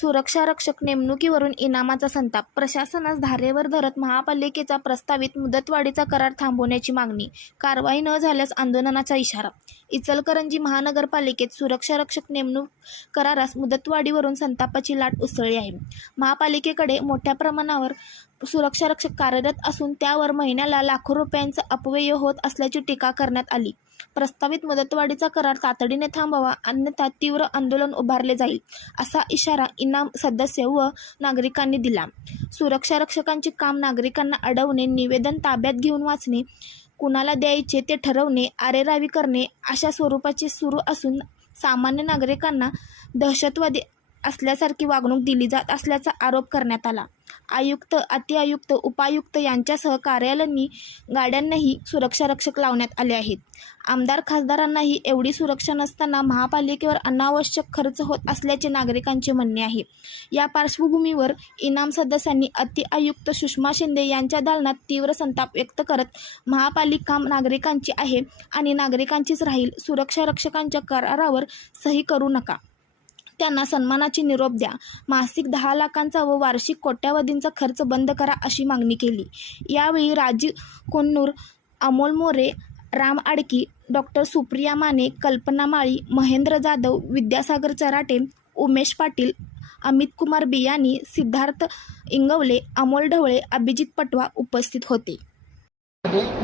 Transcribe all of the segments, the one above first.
सुरक्षा रक्षक नेमणुकीवरून इनामाचा संताप प्रशासनास धारेवर धरत महापालिकेचा प्रस्तावित मुदतवाढीचा करार थांबवण्याची मागणी कारवाई न झाल्यास आंदोलनाचा इशारा. इचलकरंजी महानगरपालिकेत सुरक्षा रक्षक नेमणूक करारास मुदतवाढीवरून संतापाची लाट उसळली आहे. महापालिकेकडे मोठ्या प्रमाणावर सुरक्षा रक्षक कार्यरत असून त्यावर महिन्याला लाखो रुपयांचा अपव्यय होत असल्याची टीका करण्यात आली. प्रस्तावित मुदतवाढीचा करार तातडीने थांबवा अन्यथा तीव्र आंदोलन उभारले जाईल असा इशारा इनाम सदस्य व नागरिकांनी दिला. सुरक्षा रक्षकांचे काम नागरिकांना अडवणे निवेदन ताब्यात घेऊन वाचणे कुणाला द्यायचे ते ठरवणे आरेरावी करणे अशा स्वरूपाचे सुरू असून सामान्य नागरिकांना दहशतवादी असल्यासारखी वागणूक दिली जात असल्याचा आरोप करण्यात आला. आयुक्त अतिआयुक्त उपायुक्त यांच्यासह कार्यालयांनी गाड्यांनाही सुरक्षारक्षक लावण्यात आले आहेत. आमदार खासदारांनाही एवढी सुरक्षा नसताना महापालिकेवर अनावश्यक खर्च होत असल्याचे नागरिकांचे म्हणणे आहे. या पार्श्वभूमीवर इनाम सदस्यांनी अतिआयुक्त सुषमा शिंदे यांच्या दालनात तीव्र संताप व्यक्त करत महापालिका नागरिकांची आहे आणि नागरिकांचीच राहील. सुरक्षारक्षकांच्या करारावर सही करू नका. त्यांना सन्मानाची निरोप द्या. मासिक दहा लाखांचा व वार्षिक कोट्यावधींचा खर्च बंद करा अशी मागणी केली. यावेळी राजीव कोन्नूर अमोल मोरे राम आडकी डॉक्टर सुप्रिया माने कल्पना माळी महेंद्र जाधव विद्यासागर चराटे उमेश पाटील अमित कुमार बियानी सिद्धार्थ इंगवले अमोल ढवळे अभिजित पटवा उपस्थित होते.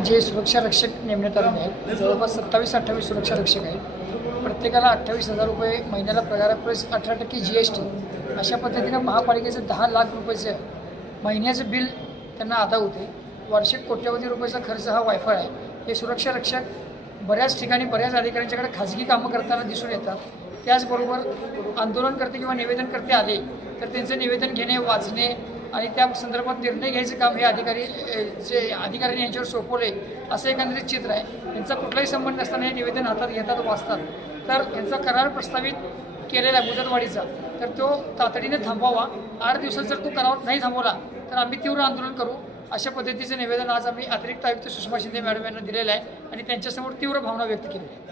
जे सुरक्षा रक्षक नेमण्यात आलेले आहेत जवळपास सत्तावीस अठ्ठावीस सुरक्षा रक्षक आहेत प्रत्येकाला अठ्ठावीस हजार रुपये महिन्याला पगार प्लस अठरा टक्के जी एस टी अशा पद्धतीनं महापालिकेचं दहा लाख रुपयाचं महिन्याचं बिल त्यांना आता होते. वार्षिक कोट्यवधी रुपयाचा खर्च हा वायफाय आहे. हे सुरक्षा रक्षक बऱ्याच ठिकाणी बऱ्याच अधिकाऱ्यांच्याकडे खाजगी कामं करताना दिसून येतात. त्याचबरोबर आंदोलन करते किंवा निवेदन करते आले तर त्यांचं निवेदन घेणे वाचणे आणि त्या संदर्भात निर्णय घ्यायचं काम हे अधिकारी जे अधिकाऱ्यांनी यांच्यावर सोपवले असं एकंदरीत चित्र आहे. यांचा कुठलाही संबंध नसताना हे निवेदन हातात घेतात वाचतात. तर यांचा करार प्रस्तावित केलेला आहे मुदतवाढीचा तर तो तातडीने थांबवावा. आठ दिवसात जर तो करार नाही थांबवला तर आम्ही तीव्र आंदोलन करू. अशा पद्धतीचं निवेदन आज आम्ही अतिरिक्त आयुक्त सुषमा शिंदे मॅडम यांना दिलेलं आहे आणि त्यांच्यासमोर तीव्र भावना व्यक्त केली आहे.